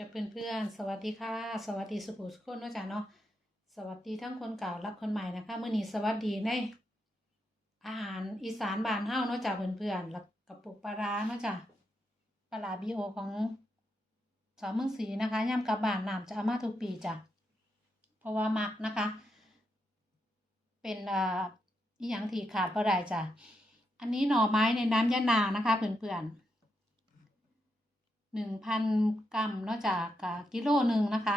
จะเพื่อนๆสวัสดีค่ะ สวัสดีสุขุสุขคนนะจ๊ะเนาะสวัสดีทั้งคนเก่าและคนใหม่นะคะมื้อนี้สวัสดีในอาหารอีสานบานเฮ้าเนาะจ้ะเพื่อนๆแล้วกระปุกปลาร้าเนาะจ้ะปลาร้าบีโอของสาวเมืองศรีนะคะย่ำกับบานน้ำจะเอามาทุกปีจ้ะเพราะว่ามักนะคะ เป็นอ่าอีหยังที่ขาดบ่ได้จ้ะอันนี้หน่อไม้ในน้ำยะนางนะคะเพื่อนๆ หนึ่งพันกรัมเนอกจากกิโลหนึ่งนะคะ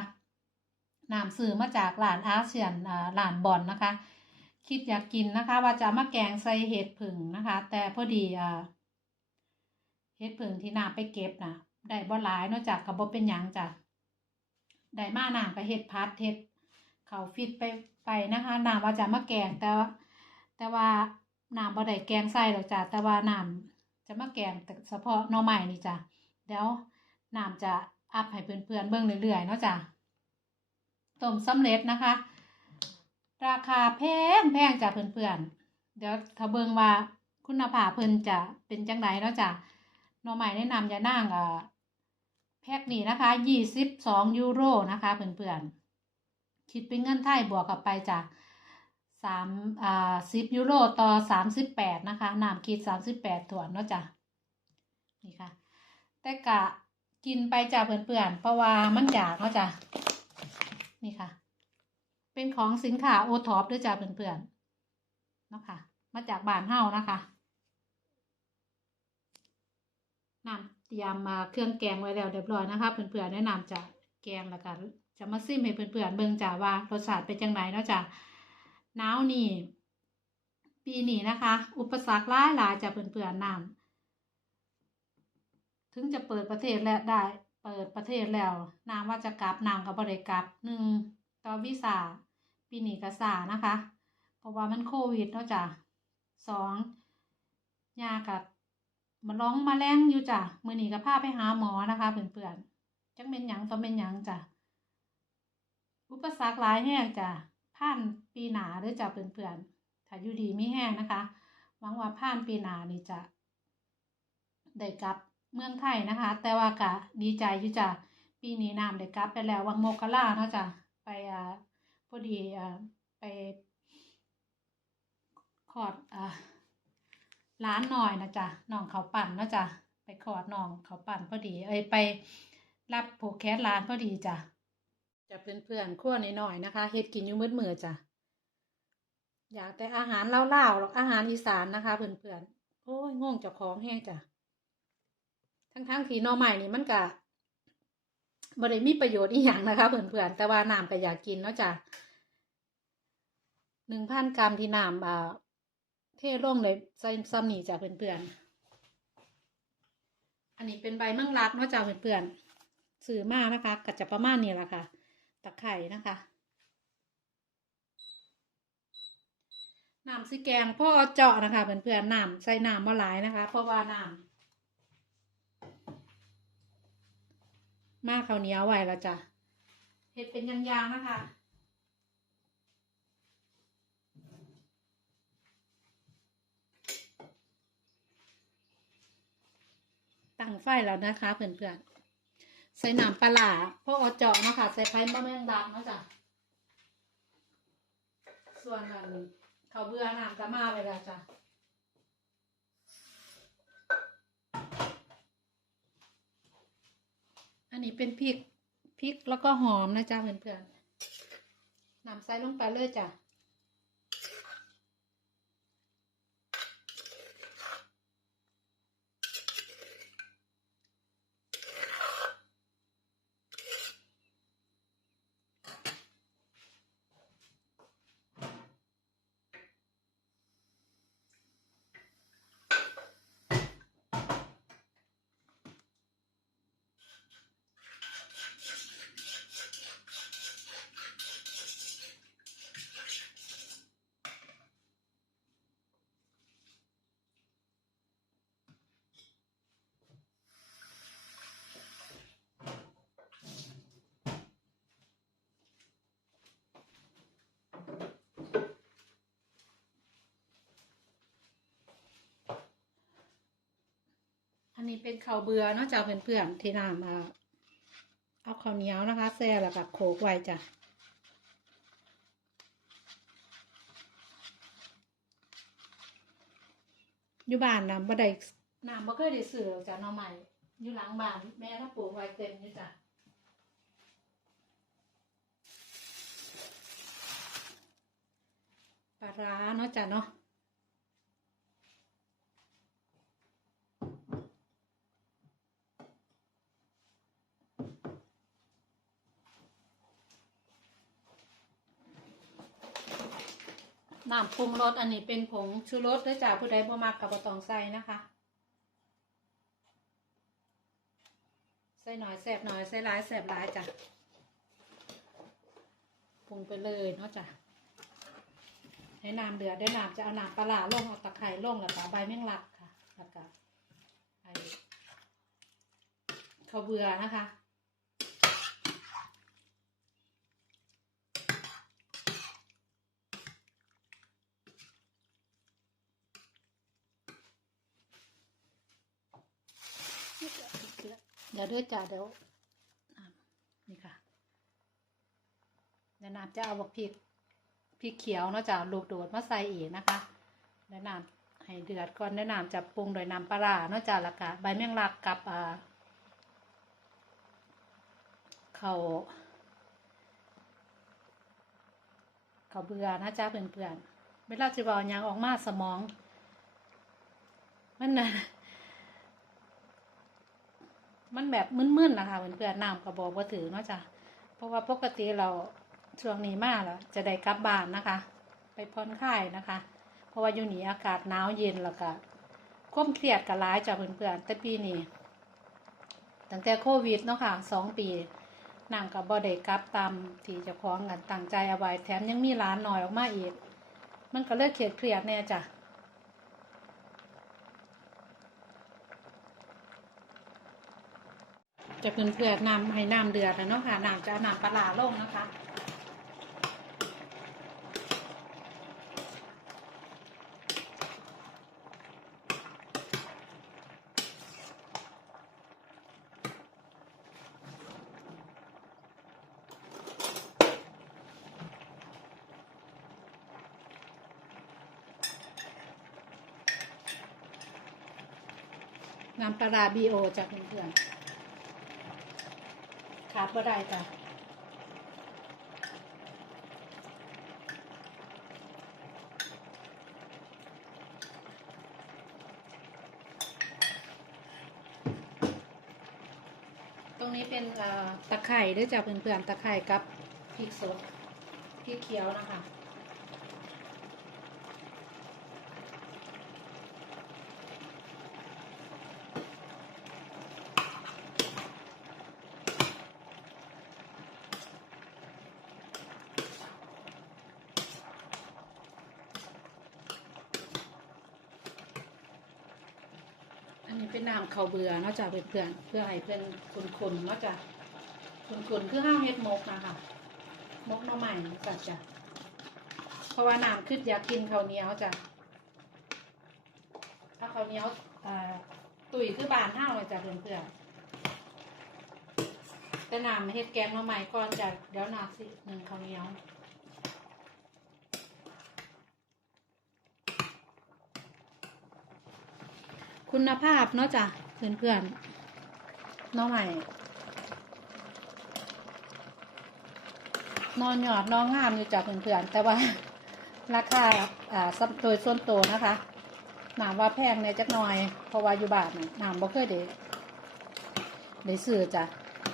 นำซื้อมาจากร้านอาเซียนอ่านบอนนะคะ คิดอยากกินนะคะ ว่าจะมาแกงใส่เห็ดผึ่งนะคะ แต่พอดีเห็ดผึ่งที่นาไปเก็บนะได้บ่หลายนอกจากกับบ่เป็นหยังจ้ะได้มาน้ำกับเห็ดพัดเห็ดเขาฟิตไปไปนะคะน้ำว่าจะมาแกงแต่ว่าแต่ว่าน้ำบ่ได้แกงใส่หรอกจ้ะแต่ว่าน้ำจะมาแกงแต่เฉพาะหน่อไม้นี่จ้ะเดี๋ยว น้ำจะอัพให้เพื่อนๆเบิ่งเรื่อยๆเนาะจ้ะต้มสำเร็จนะคะ ราคาแพงแพงจ้ะเพื่อนๆเดี๋ยวถ้าเบิ่งว่าคุณภาพเพิ่นจะเป็นจังไดเนาะจ้ะหน่อไม้แนะนำอย่านั่งอ่าแพ็คนี้นะคะยี่สิบสองยูโรนะคะเพื่อนๆคิดเป็นเงินไทยบวกกับไปจ้ะสามอ่าสิบยูโรต่อสามสิบแปดนะคะน้ำคิดสามสิบแปดถ่วนเนาะจ้ะนี่ค่ะแต่กะ กินไปจ้ะเพื่อนๆเพราะว่ามันอยากเนาะจ้ะนี่ค่ะ เป็นของสินค้าโอท็อปด้วยจ้ะเพื่อนๆนาะคะมาจากบ้านเฮานะคะน้ำเตรียมมาเครื่องแกงไว้แล้วเรียบร้อยนะคะเพื่อนๆแนะนำจะแกงแล้วกันจะมาซิมให้เพื่อนๆเบิ่งจ้ะว่ารสชาติเป็นจังไงเนาะจ้ะหนาวนี่ปีนี้นะคะ อุปสรรคหลายหลายๆจ้ะเพื่อนๆน้ำ ถึงจะเปิดประเทศแล้วได้ เปิดประเทศแล้ว นามว่าจะกลับนางกับบริกลับหนึ่งต่อวีซ่าปีนี้ก็ซานะคะ เพราะว่ามันโควิดเนาะจ้ะสองยากับมาร้องมาแรงอยู่จ้ะมือหนี้ก็พาไปหาหมอนะคะเพื่อนๆจังเป็นหยังต้องเป็นหยังจ้ะอุปสรรคหลายแห้งจ้ะผ่านปีหนาเด้อจ้ะเพื่อนๆถ้าอยู่ดีไม่แห้งนะคะหวังว่าผ่านปีหนานี่จะได้กลับ เมืองไทยนะคะ แต่ว่ากะดีใจอยู่จ้ะปีนี้น้ำได้กลับไปแล้ววังโมกขลาเนาะจ้ะไปอ่าพอดีอ่าไปขอดอ่าร้านหน่อยนะจ๊ะน้องเขาปั่นเนาะจ้ะไปขอดน้องเขาปั่นพอดี เอ้ยไปรับผูกแคสร้านพอดีจ้ะจะเพื่อนๆขั้วหน่อยๆนะคะเฮ็ดกินอยู่มืดมือจ้ะอยากแต่อาหารเล่าๆหรอกอาหารอีสานนะคะเพื่อนๆโอ้ยงงเจ้าของแห้งจ้ะ ทั้งทั้งๆที่หน่อไม้นี่มันก็บ่ไมีประโยชน์อีหยังนะคะเพื่อนๆแต่ว่าน้ำก็อยากกินเนาะจ้ะหนึ่งพันกรัมที่น้ำอ่าเทลงเลยใส่ซ้ำนี่จ้ะเพื่อนๆอันนี้เป็นใบมั่งลักเนาะจ้ะเพื่อนๆซื้อมากนะคะก็จะประมาณนี้แหละค่ะตะไคร่นะคะน้ำสีแกงพ่อเจาะนะคะเพื่อนๆน้ำใส่น้ำมาหลายนะคะ เพราะว่าน้ำ มากข้าวเหนียวไว้แล้วจ้ะเห็ดเป็นยางๆนะคะตั้งไฟแล้วนะคะเพื่อนๆใส่น้ำปลาร้าพวกเอาเจาะนะคะใส่ไผ่มะแมงดาเนาะจ้ะส่วนอันเขาวเบื่อน้ำจะมาไปแล้วจ้ะ อันนี้เป็นพริกพริกแล้วก็หอมนะจ๊ะเพื่อนๆนำใส่ลงไปเลยจ้ะ อันนี้เป็นข้าวเบื่อเนาะจ้ะเพื่อนๆที่นำมาเอาข้าวเหนียวนะคะแซ่แล้วก็โขกไว้จ้ะอยู่บ้านนะบ่ได้น้ำบ่เคยได้ซื้อจ้ะน่อใหม่อยู่หลังบ้านแม่ก็ปลูกไว้เต็มอยู่จ้ะปลาร้าเนาะจ้ะเนาะ น้ำปรุงรสอันนี้เป็นผงชูรสด้วยจ้าผู้ใดบ่มักกับบ่ต้องใส่นะคะ ใส่หน่อยแสบหน่อยใส่หลายแสบหลายจ้ะปรุงไปเลยเนาะจ้ะให้น้ำเดือดได้น้ำจะเอาน้ำปลาร้าลงเอาตะไคร้ลงแล้วก็ใบแมงลักค่ะแล้วก็ข้าวเบื่อนะคะ เด้วยจ้าเดี๋ยวน้ำนี่ค่ะเดี๋ยวน้ำจะเอาบักพริกพริกเขียวเนาะจ้าลูกโดดมาใส่อีกนะคะเดี๋ยวน้ำให้เดือดก่อนเดี๋ยวน้ำจะปรุงโดยน้ำปลาร้าเนาะจ้าล้วก็ใบแมงลักกับอ่าเขาเขาเบื่อนะจ้าเพื่อนๆเวลาจะบอกยังออกมาสมอง มันน่ะ มันแบบมึนๆนะคะเพื่อนๆน้ำกระบอกว่าถือเนาะจ้ะเพราะว่าปกติเราช่วงนี้มาแล้วจะได้กลับบ้านนะคะ ไปผ่อนคลายนะคะ เพราะว่าอยู่นี่อากาศหนาวเย็นแล้วก็ควมเครียดกับร้ายจ้ะเพื่อนๆแต่ปีนี้ตั้งแต่โควิดเนาะค่ะสองปีน้ำกับบอได้กลับตามที่จะคล้องกันตั้งใจเอาไว้แถมยังมีร้านหน่อยออกมาอีก มันก็เลิกเครียดเครียดๆเนี่ยจ้ะ จะเพื่อนเพื่อนๆนำให้น้ำเดือดนะเนาะค่ะน้ำจะน้ำปลาร้าลงนะคะน้ำปลาร้าบีโอจากเพื่อนๆ ขาดบ่ได้จ้ะตรงนี้เป็นตะไคร่ด้วยจ้ะเพื่อนๆตะไคร่กับพริกสดพริกเขียวนะคะ เป็นน้ำข้าวเบื่อเนาะจ้ะเพื่อนเพื่อให้เพื่อนคุณๆเนาะจ้ะคุณๆคือห้าเฮ็ดมกนะคะมกหน่อใหม่จ้ะจ้ะเพราะว่าน้ำขึ้นอยากกินข้าวเหนียวจ้ะถ้าข้าวเหนียวตุ๋ยคือบานห้าวเลยจ้ะเพื่อนๆแต่น้ำเฮ็ดแกงหน่อใหม่ก่อนจ้ะเดี๋ยวน้ำสิหนึ่งข้าวเหนียว คุณภาพเนาะจ้ะเพื่อนๆน้องใหม่นอนหยอดน้องงามอยู่จ้ะเพื่อนๆแต่ว่าราคาอ่าซับโดยส่วนตัวนะคะหนามว่าแพงเนี่ยจักหน่อยเพราะว่าอยู่บานน่ะหนามบ่เคยได้ได้ซื้อจ้ะ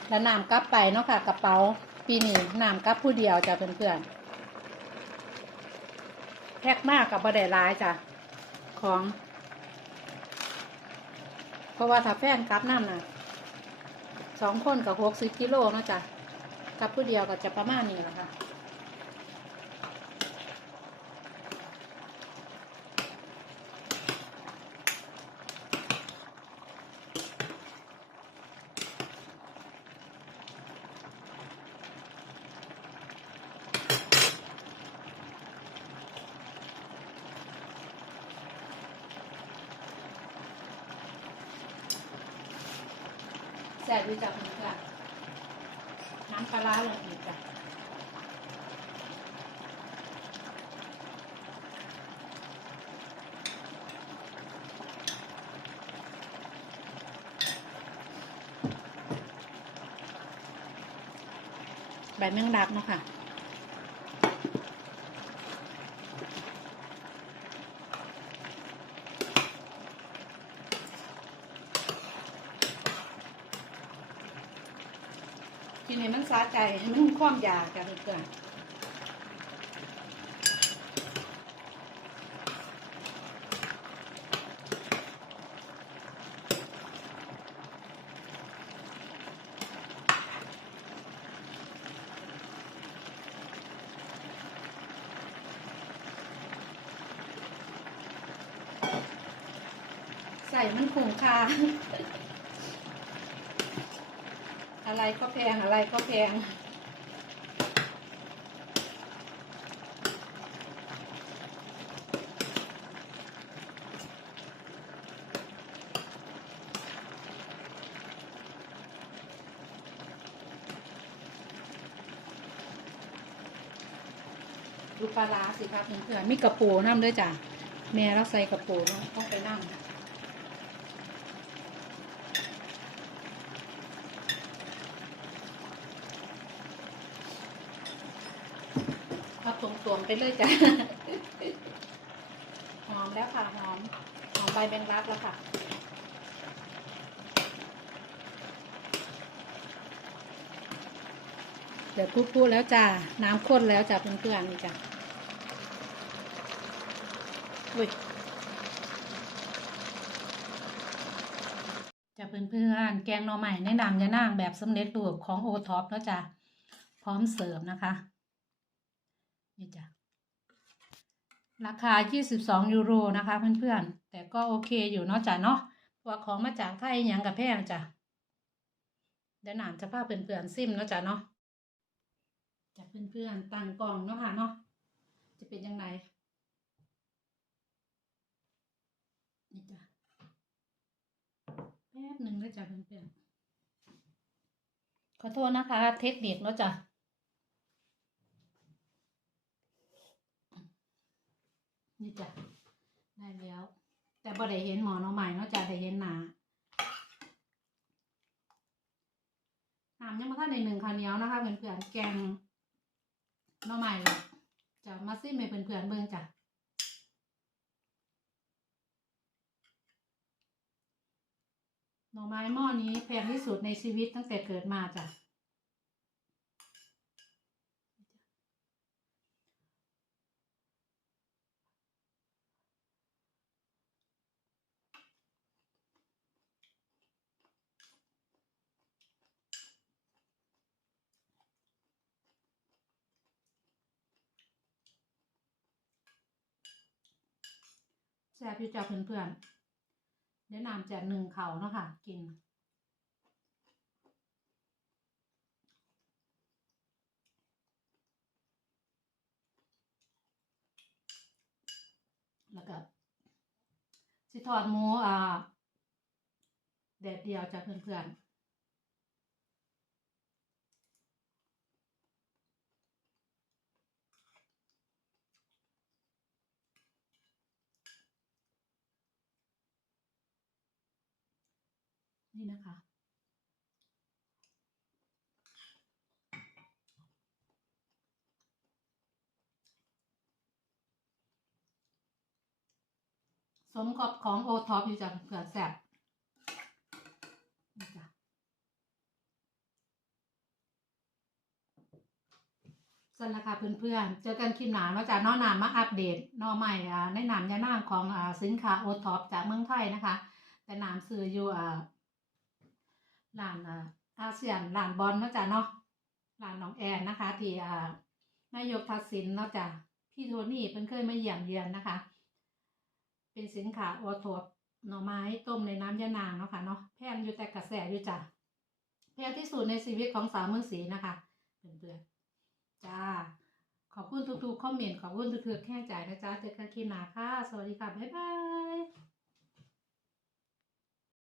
แล้วหนามกลับไปเนาะค่ะกระเป๋าปีนี้หนามกลับผู้เดียวจ้ะเพื่อนๆแพกมากกับบ่ได้ร้ายจ้ะของ เพราะว่าถ้าแฟนกลับน้ำน่ะสองคนกับหกสิบกิโลเนาะจ้ะกลับผู้เดียวก็จะประมาณนี้แหละค่ะ แสบด้วยจ้ะเพื่อนน้ำปลาร้าลงอีกจ้ะใบแมงลักเนาะค่ะ ทีนี้มันสาใจมันความอยากจ้ะเพื่อนใส่มันคงคา อะไรก็แพงอะไรก็แพงดูปลาร้าสิครับเพื่อนๆมีกระปูน้ำด้วยจ้ะแม่เราใส่กระปูเนาะต้องไปนั่ง เอาตรงๆ ไปเลยจ้ะหอมแล้วค่ะหอมหอมใบแมงลักแล้วค่ะเดี๋ยวพูดๆแล้วจ้ะน้ำข้นแล้วจ้ะเพื่อนๆนี่จ้ะอุ้ยจ้ะเพื่อนๆแกงหน่อใหม่แนะนำยานางแบบสำเร็จรูปของโอท็อปแล้วจ้ะพร้อมเสิร์ฟนะคะนี่จ้ะ ราคา 22 ยูโรนะคะเพื่อนๆ แต่ก็โอเคอยู่เนาะจ้ะเนาะเพราะว่าของมาจากไทยหยังกับแพงจ้ะเดี๋ยวหนามจะพาเพื่อนๆซิมเนาะจ้ะเนาะจะเพื่อนๆตั้งกล่องเนาะค่ะเนาะจะเป็นยังไงนี่จ้ะแป๊บหนึ่งนะจ้ะเพื่อนๆขอโทษนะคะ เทคนิคเนาะจ้ะ นี่จ้ะได้แล้ว แต่บ่ได้เห็นหมอน้องใหม่เนาะจ้ะได้เห็นหนาหน้ำยังมาท่านในหนึ่งข้าวเหนียวนะคะเพื่อนๆแกงน้องใหม่ละจะมาซิมให้เพื่อนๆเบิ่งจ้ะหน่อไม้หม้อนี้แพงที่สุดในชีวิตตั้งแต่เกิดมาจ้ะ ซ่บอยู่จ้ะเพื่อนๆแนะนำจะหนึ่งเขาเนาะค่ะ กินแล้วก็สิทอดหมูอ่าแดดเดียวจ้ะเพื่อนๆ นี่นะคะ สมกับของโอท็อปอยู่จ้ะเผื่อแสบนี่จ้ะสั่นละค่ะเพื่อนๆ เจอกันคลิปหนาเนาะจ้ะเนอหนามมาอัปเดตเนอใหม่ในหนามยานางของอสินค้าโอท็อปจากเมืองไทยนะคะ แต่หนามซื้ออยู่ อ่านอาเซียนร้านบอลเนาะจ้ะเนาะร้านน้องแอนนะคะ ที่านายกทักษิณเนาะจ้ะพี่โทนี่เพิ่นเคยมาเยี่ยมเยียนนะคะ เป็นสินค้าโอทอปหน่อไม้ต้มในน้ำยะนางเนาะค่ะเนาะแพงอยู่แต่กระแสอยู่จ้ะแพงที่สุดในชีวิตของสาวเมืองศรีนะคะเพื่อนๆจ้าขอบคุณทุกๆคอมเมนต์ขอบคุณทุกๆแค่ใจนะจ๊ะเจอกันคลิปหน้าค่ะ สวัสดีค่ะ บ๊ายบาย